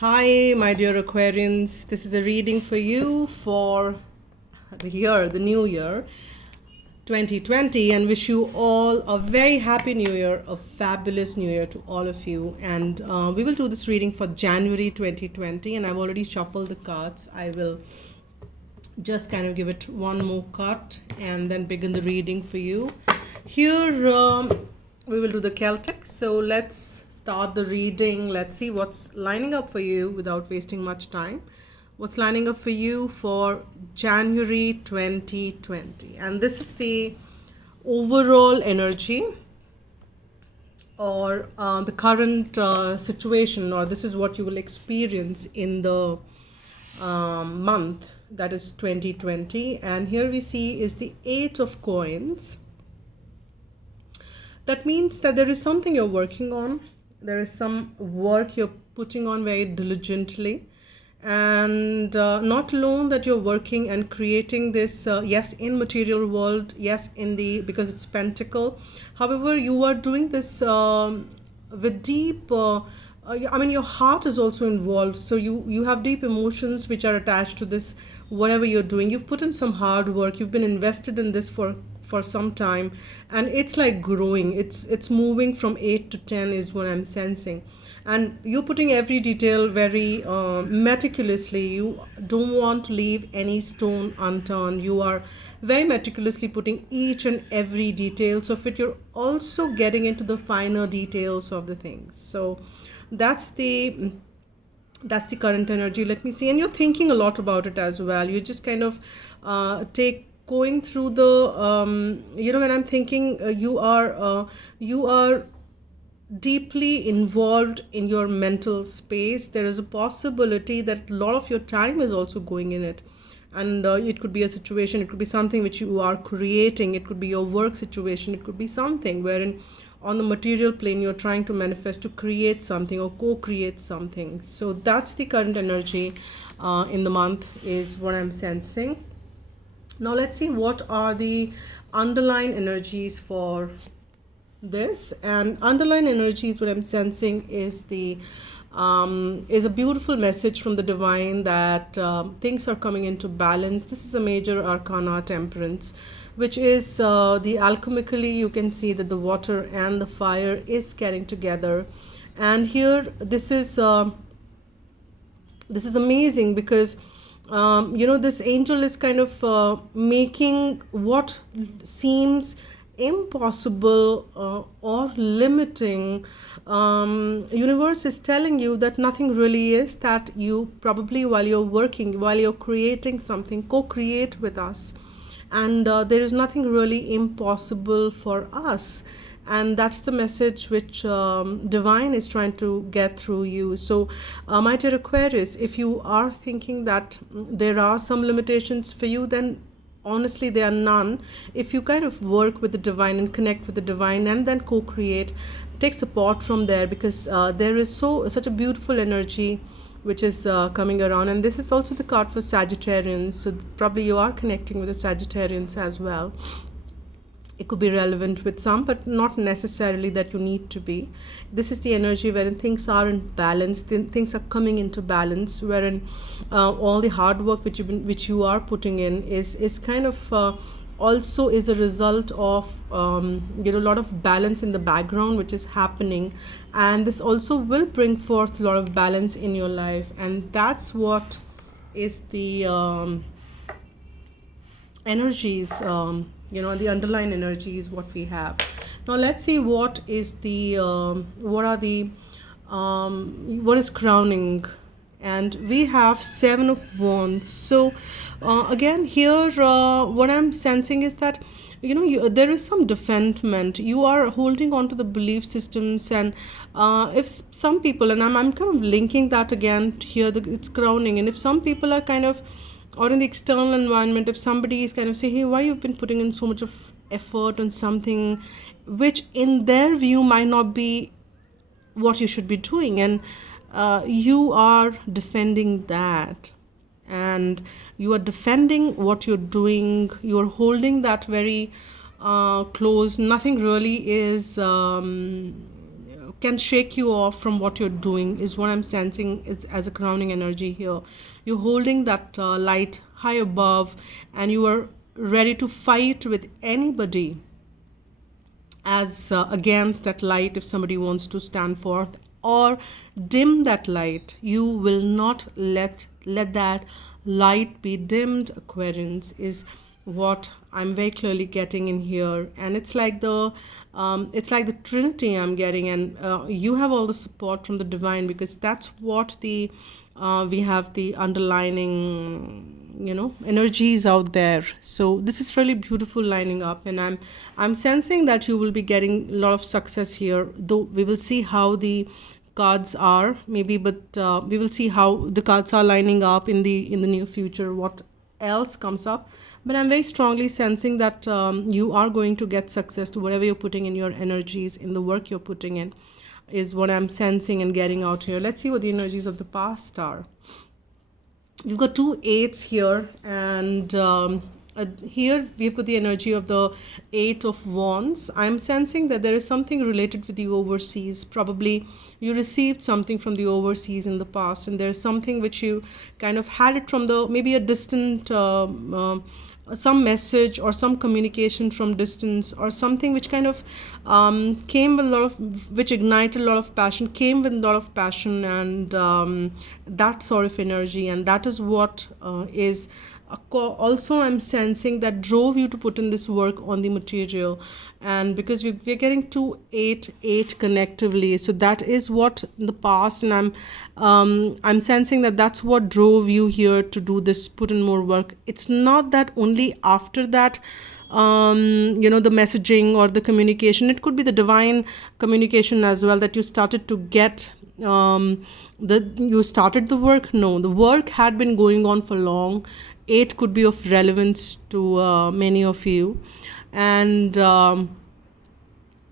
Hi, my dear Aquarians. This is a reading for you for the new year, 2020, and wish you all a very happy new year, a fabulous new year to all of you. And we will do this reading for January 2020, and I've already shuffled the cards. I will just kind of give it one more cut and then begin the reading for you. Here, we will do the Celtic. So let's start the reading. Let's see what's lining up for you without wasting much time. What's lining up for you for January 2020. And this is the overall energy or the current situation, or this is what you will experience in the month that is 2020. And here we see is the 8 of coins. That means that there is something you're working on. There is some work you're putting on very diligently, and not alone that you're working and creating this, yes, in material world, yes, in the, because it's pentacle. However, you are doing this with deep, I mean, your heart is also involved. So you have deep emotions which are attached to this, whatever you're doing. You've put in some hard work. You've been invested in this for some time, and it's like growing. It's moving from 8 to 10 is what I'm sensing, and you're putting every detail very meticulously. You don't want to leave any stone unturned. You are very meticulously putting each and every details of it. You're also getting into the finer details of the things. So that's the current energy. Let me see. And you're thinking a lot about it as well. You just kind of going through the when I'm thinking, you are deeply involved in your mental space. There is a possibility that a lot of your time is also going in it, and it could be a situation, it could be something which you are creating, it could be your work situation, it could be something wherein on the material plane you're trying to manifest, to create something or co-create something. So that's the current energy in the month is what I'm sensing. Now let's see what are the underlying energies for this. And underlying energies, what I'm sensing is is a beautiful message from the divine that things are coming into balance. This is a major arcana, Temperance, which is the alchemically, you can see that the water and the fire is getting together. And here this is amazing because this angel is kind of making what seems impossible or limiting. Universe is telling you that nothing really is, that you probably, while you're working, while you're creating something, co-create with us. And there is nothing really impossible for us. And that's the message which divine is trying to get through you. So my dear Aquarius, if you are thinking that there are some limitations for you, then honestly there are none. If you kind of work with the divine and connect with the divine and then co-create, take support from there, because there is such a beautiful energy which is coming around. And this is also the card for Sagittarians, so probably you are connecting with the Sagittarians as well. It could be relevant with some, but not necessarily that you need to be. This is the energy wherein things are in balance, things are coming into balance, wherein all the hard work which you are putting in is kind of also is a result of a lot of balance in the background which is happening, and this also will bring forth a lot of balance in your life. And that's what is the energies, the underlying energy is what we have. Now let's see what is what is crowning. And we have 7 of Wands. So again here, what I'm sensing is that there is some defendment. You are holding on to the belief systems, and if some people, and I'm kind of linking that again here, it's crowning. And if some people are kind of, or in the external environment, if somebody is kind of saying, hey, why you've been putting in so much of effort on something which in their view might not be what you should be doing, and you are defending that, and you are defending what you're doing, you're holding that very close. Nothing really is can shake you off from what you're doing is what I'm sensing is as a crowning energy here. You're holding that light high above, and you are ready to fight with anybody as against that light. If somebody wants to stand forth or dim that light, you will not let that light be dimmed, Aquarians, is what I'm very clearly getting in here. And it's like the Trinity I'm getting, and you have all the support from the divine, because that's what the we have the underlining energies out there. So this is really beautiful lining up, and I'm sensing that you will be getting a lot of success here, though we will see how the cards are maybe, but we will see how the cards are lining up in the near future, what else comes up. But I'm very strongly sensing that you are going to get success to whatever you're putting in your energies, in the work you're putting in, is what I'm sensing and getting out here. Let's see what the energies of the past are. You've got 2 8s here, and here we've got the energy of the 8 of Wands. I'm sensing that there is something related with the overseas. Probably you received something from the overseas in the past, and there's something which you kind of had it from the maybe a distant some message or some communication from distance, or something which kind of came with a lot of, which ignited a lot of passion, came with a lot of passion, and that sort of energy. And that is what is also I'm sensing that drove you to put in this work on the material. And because we're getting 2 8 8 connectively, so that is what in the past, and I'm sensing that that's what drove you here to do this, put in more work. It's not that only after that the messaging or the communication, it could be the divine communication as well, that you started to get you started the work. No, the work had been going on for long. 8 could be of relevance to many of you. And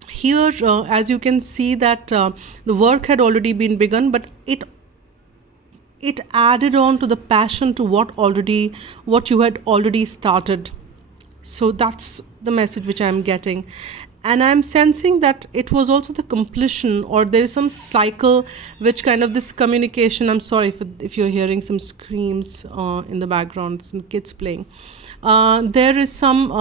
here as you can see that the work had already been begun, but it added on to the passion to what you had already started. So that's the message which I'm getting. And I'm sensing that it was also the completion, or there is some cycle which kind of this communication. I'm sorry if you're hearing some screams in the background, some kids playing. There is some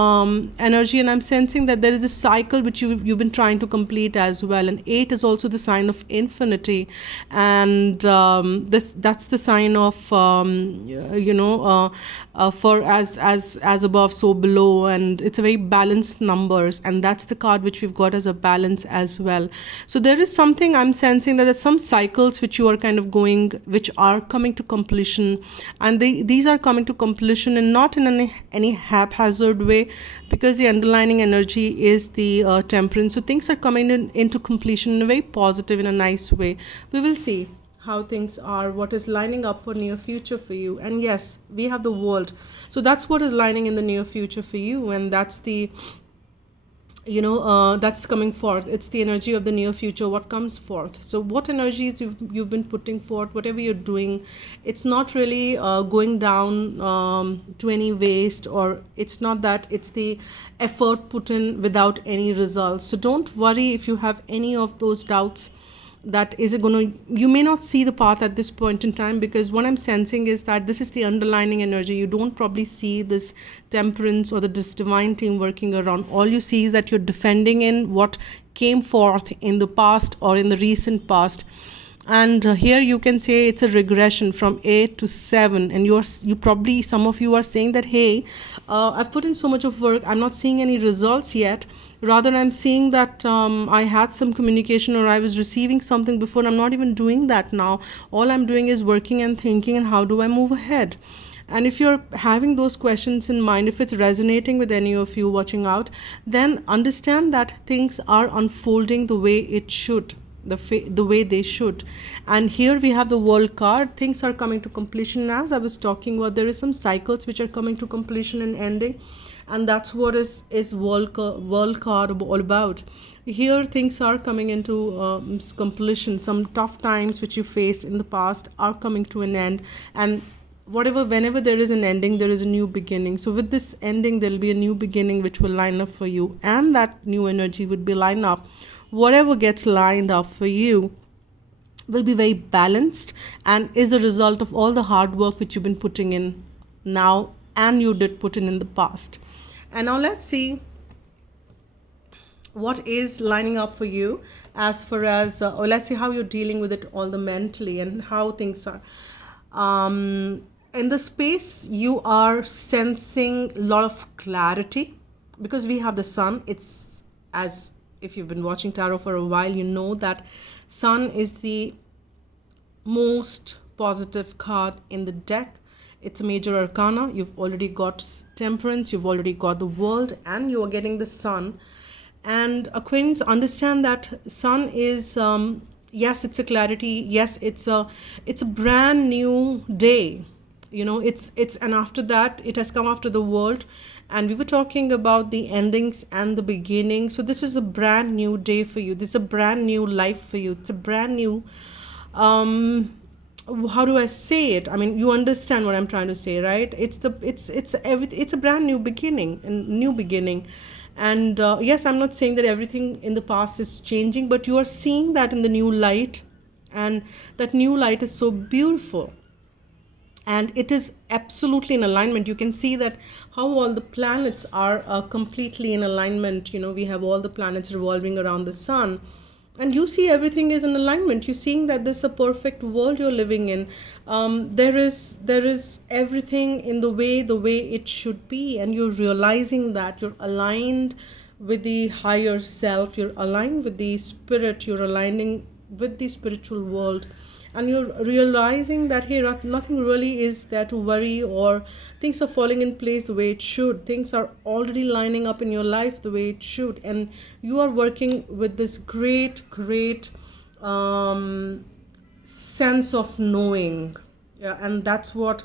energy, and I'm sensing that there is a cycle which you've been trying to complete as well. And 8 is also the sign of infinity, and that's the sign of for as above so below, and it's a very balanced numbers, and that's the card which we've got as a balance as well. So there is something I'm sensing that there's some cycles which you are kind of going, which are coming to completion, and these are coming to completion, and not in any haphazard way, because the underlining energy is the temperance. So things are coming into completion in a very positive, in a nice way. We will see how things are, what is lining up for near future for you. And yes, we have the world, so that's what is lining in the near future for you, and that's the that's coming forth. It's the energy of the near future, what comes forth. So what energies you've been putting forth, whatever you're doing, it's not really going down to any waste, or it's not that it's the effort put in without any results. So don't worry if you have any of those doubts, that is it going to, you may not see the path at this point in time, because what I'm sensing is that this is the underlining energy. You don't probably see this temperance or this divine team working around. All you see is that you're defending in what came forth in the past or in the recent past. And here you can say it's a regression from 8 to 7, and you probably, some of you are saying that, hey, I've put in so much of work, I'm not seeing any results yet. Rather, I'm seeing that I had some communication, or I was receiving something before. I'm not even doing that now. All I'm doing is working and thinking, and how do I move ahead? And if you're having those questions in mind, if it's resonating with any of you watching out, then understand that things are unfolding the way it should, the way they should. And here we have the World card. Things are coming to completion. As I was talking about, there is some cycles which are coming to completion and ending. And that's what is world card all about. Here things are coming into completion. Some tough times which you faced in the past are coming to an end, and whenever there is an ending, there is a new beginning. So with this ending, there will be a new beginning which will line up for you, and that new energy would be lined up whatever gets lined up for you will be very balanced and is a result of all the hard work which you've been putting in now and you did put in the past. And now let's see what is lining up for you as far as, or let's see how you're dealing with it all the mentally and how things are. In the space, you are sensing a lot of clarity because we have the sun. It's, as if you've been watching tarot for a while, you know that sun is the most positive card in the deck. It's a major arcana. You've already got temperance, you've already got the world, and you are getting the sun. And Aquarians, understand that sun is, yes, it's a clarity. Yes, it's a brand new day. You know, it's and after that, it has come after the world. And we were talking about the endings and the beginning. So this is a brand new day for you. This is a brand new life for you. It's a brand new, how do I say it? I mean, you understand what I'm trying to say, right? It's a brand new beginning, and yes, I'm not saying that everything in the past is changing, but you are seeing that in the new light, and that new light is so beautiful. And it is absolutely in alignment. You can see that how all the planets are completely in alignment. You know, we have all the planets revolving around the sun. And you see everything is in alignment. You're seeing that this is a perfect world you're living in. There is everything in the way it should be. And you're realizing that you're aligned with the higher self. You're aligned with the spirit. You're aligning with the spiritual world. And you're realizing that, hey, nothing really is there to worry, or things are falling in place the way it should. Things are already lining up in your life the way it should. And you are working with this great sense of knowing. Yeah, and that's what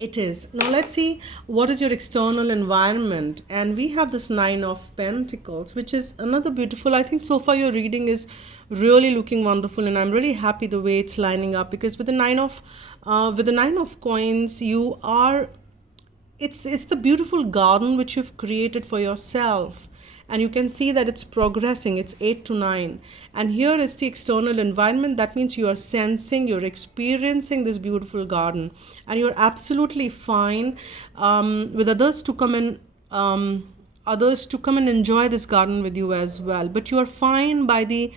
it is. Now let's see what is your external environment. And we have this 9 of Pentacles, which is another beautiful. I think so far your reading is really looking wonderful, and I'm really happy the way it's lining up, because with the 9 of coins, you are, it's the beautiful garden which you've created for yourself. And you can see that it's progressing. It's 8 to 9. And here is the external environment. That means you are sensing, you're experiencing this beautiful garden. And you're absolutely fine with others to come and enjoy this garden with you as well. But you are fine by this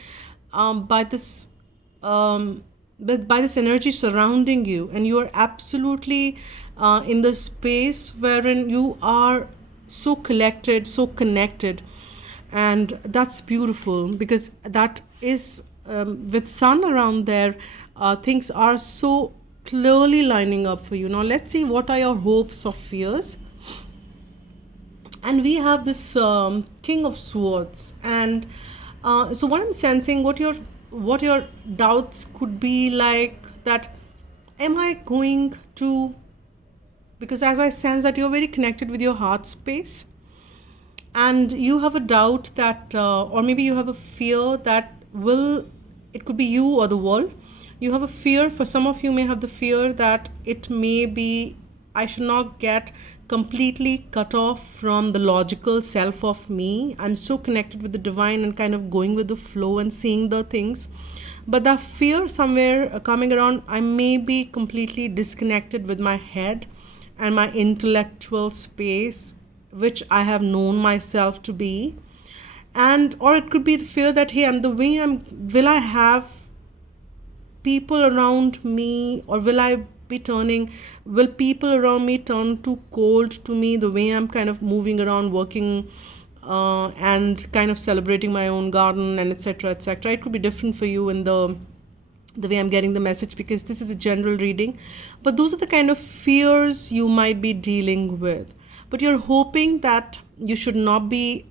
energy surrounding you. And you are absolutely in the space wherein you are so collected, so connected. And that's beautiful, because that is with sun around there, things are so clearly lining up for you. Now let's see what are your hopes or fears. And we have this King of Swords. And so what I'm sensing, what your doubts could be like, that am I going to, because as I sense that you're very connected with your heart space, and you have a doubt that, or maybe you have a fear that it could be you or the world. You have a fear, for some of you may have the fear that it may be, I should not get completely cut off from the logical self of me. I'm so connected with the divine and kind of going with the flow and seeing the things. But that fear somewhere coming around, I may be completely disconnected with my head and my intellectual space, which I have known myself to be. And or it could be the fear that, hey, will I have people around me, or will people around me turn too cold to me the way I'm kind of moving around, working and kind of celebrating my own garden, and etc. etc. It could be different for you in the way I'm getting the message, because this is a general reading. But those are the kind of fears you might be dealing with. But you're hoping that you should not be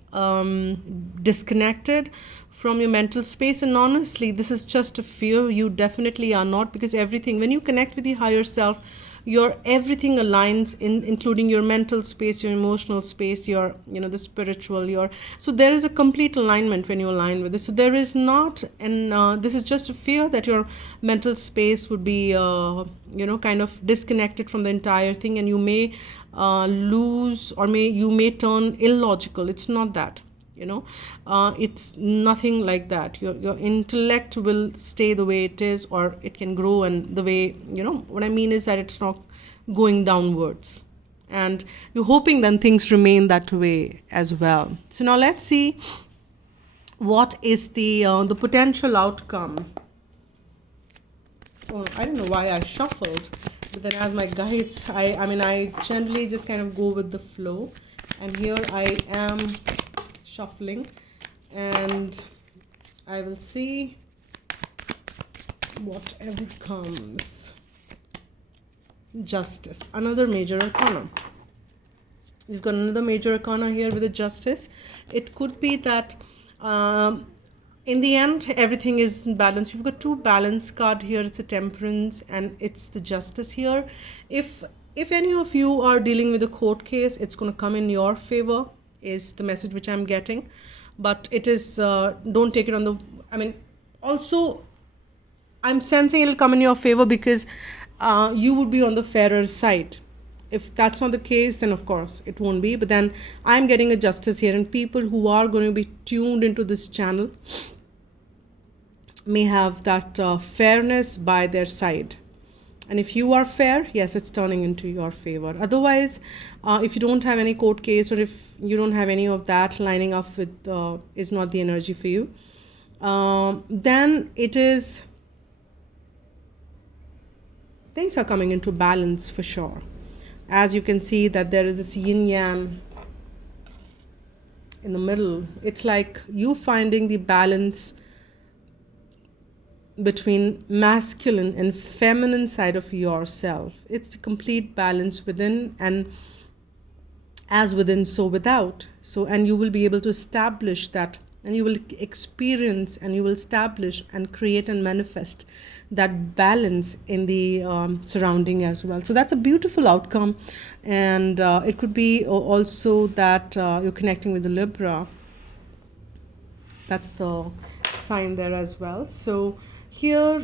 disconnected from your mental space. And honestly, this is just a fear. You definitely are not, because when you connect with the higher self, everything aligns, including your mental space, your emotional space, the spiritual, so there is a complete alignment when you align with this. So there is not, and this is just a fear that your mental space would be, kind of disconnected from the entire thing, and you may lose, or you may turn illogical. It's not that. It's nothing like that. Your intellect will stay the way it is, or it can grow, and the way, what I mean is that it's not going downwards, and you're hoping then things remain that way as well. So now let's see what is the potential outcome. Oh, I don't know why I shuffled, but then as my guides, I generally just kind of go with the flow, and here I am shuffling, and I will see whatever comes. Justice, another major arcana. We've got another major arcana here with the Justice. It could be that in the end everything is in balance. We've got two balance card here. It's a Temperance and it's the Justice here. If any of you are dealing with a court case, it's going to come in your favor, is the message which I'm getting. But it is don't take it on the, also I'm sensing it'll come in your favor because you would be on the fairer side. If that's not the case, then of course it won't be. But then I'm getting a Justice here, and people who are going to be tuned into this channel may have that fairness by their side. And if you are fair, yes, it's turning into your favor. Otherwise, if you don't have any court case, or if you don't have any of that lining up with is not the energy for you, then it is, things are coming into balance for sure. As you can see that there is this yin yang in the middle. It's like you finding the balance between masculine and feminine side of yourself. It's the complete balance within, and as within, so without. So, and you will be able to establish that, and you will experience, and you will establish and create and manifest that balance in the surrounding as well. So that's a beautiful outcome. And it could be also that you're connecting with the Libra. That's the sign there as well. So here,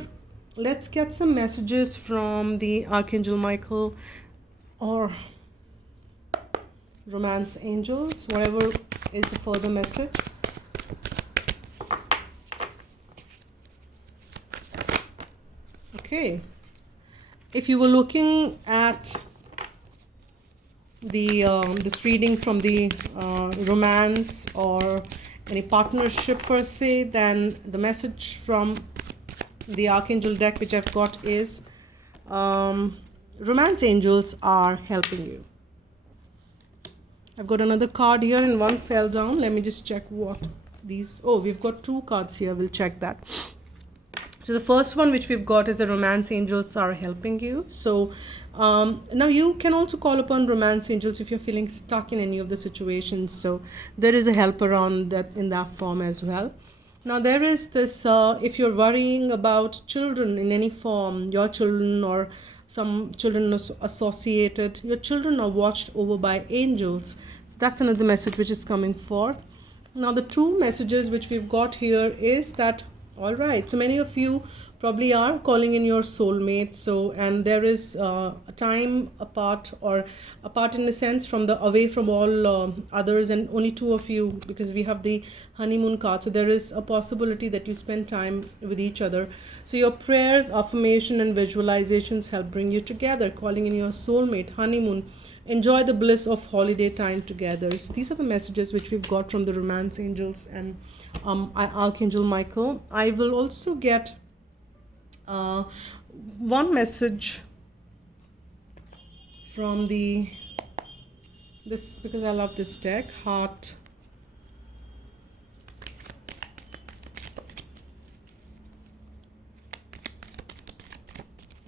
let's get some messages from the Archangel Michael or Romance Angels, whatever is the further message. Okay, if you were looking at the this reading from the romance or any partnership per se, then the message from the Archangel deck which I've got is Romance Angels are helping you. I've got another card here and one fell down. Let me just check what these, we've got two cards here. We'll check that. So the first one which we've got is the Romance Angels are helping you. So now you can also call upon Romance Angels if you're feeling stuck in any of the situations. So there is a help around that in that form as well. Now there is this, if you're worrying about children in any form, your children or some children associated, your children are watched over by angels. So that's another message which is coming forth. Now the true messages which we've got here is that, all right, so many of you probably are calling in your soulmate. So, and there is a time apart, or apart in a sense from the, away from all others, and only two of you, because we have the honeymoon card. So there is a possibility that you spend time with each other. So your prayers, affirmation and visualizations help bring you together, calling in your soulmate, honeymoon, enjoy the bliss of holiday time together. So these are the messages which we've got from the Romance Angels and Archangel Michael. I will also get one message from this, because I love this deck, Heart.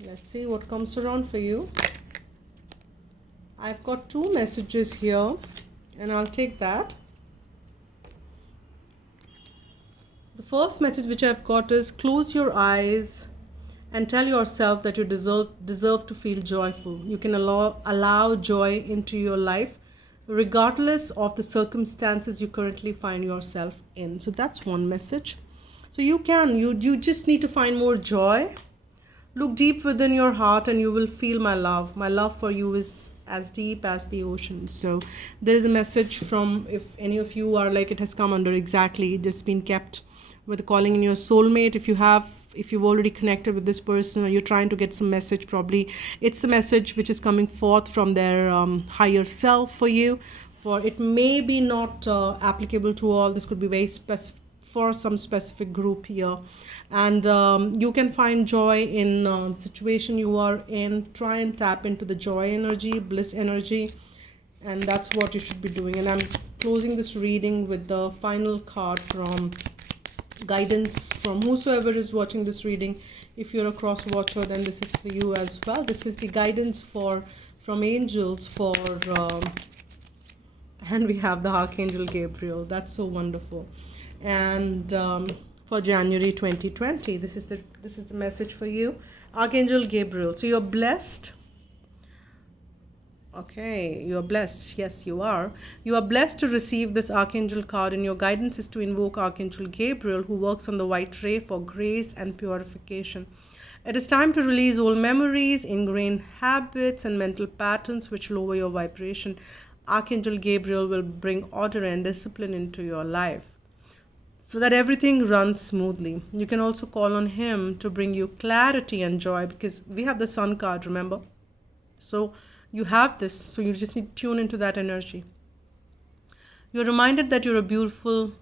Let's see what comes around for you. I've got two messages here and I'll take that. The first message which I've got is close your eyes and tell yourself that you deserve to feel joyful. You can allow joy into your life regardless of the circumstances you currently find yourself in. So that's one message. So you just need to find more joy. Look deep within your heart and you will feel my love. My love for you is as deep as the ocean. So there is a message from, if any of you are like, it has come under exactly, just been kept with calling in your soulmate. If you've already connected with this person, or you're trying to get some message, probably it's the message which is coming forth from their higher self for you. For it may be not applicable to all. This could be very specific for some specific group here. And you can find joy in the situation you are in. Try and tap into the joy energy, bliss energy, and that's what you should be doing. And I'm closing this reading with the final card from guidance from whosoever is watching this reading. If you're a cross watcher, then this is for you as well. This is the guidance from angels for and we have the Archangel Gabriel. That's so wonderful. And for January 2020, this is the message for you, Archangel Gabriel. So you're blessed. Okay, you are blessed. Yes, you are. You are blessed to receive this Archangel card, and your guidance is to invoke Archangel Gabriel, who works on the white ray for grace and purification. It is time to release old memories, ingrained habits, and mental patterns which lower your vibration. Archangel Gabriel will bring order and discipline into your life so that everything runs smoothly. You can also call on him to bring you clarity and joy, because we have the Sun card, remember? So you have this, so you just need to tune into that energy. You're reminded that you're a beautiful,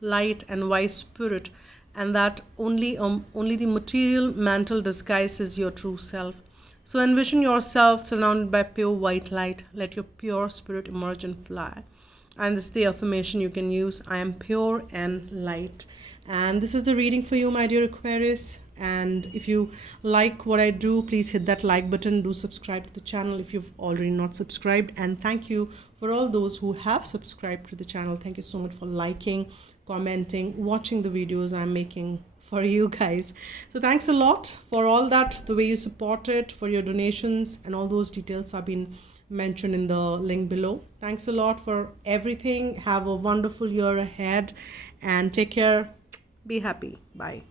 light, and wise spirit, and that only the material mantle disguises your true self. So envision yourself surrounded by pure white light. Let your pure spirit emerge and fly. And this is the affirmation you can use: I am pure and light. And this is the reading for you, my dear Aquarius. And if you like what I do, please hit that like button. Do subscribe to the channel if you've already not subscribed. And thank you for all those who have subscribed to the channel. Thank you so much for liking, commenting, watching the videos I'm making for you guys. So thanks a lot for all that, the way you support it, for your donations, and all those details have been mentioned in the link below. Thanks a lot for everything. Have a wonderful year ahead and take care. Be happy. Bye.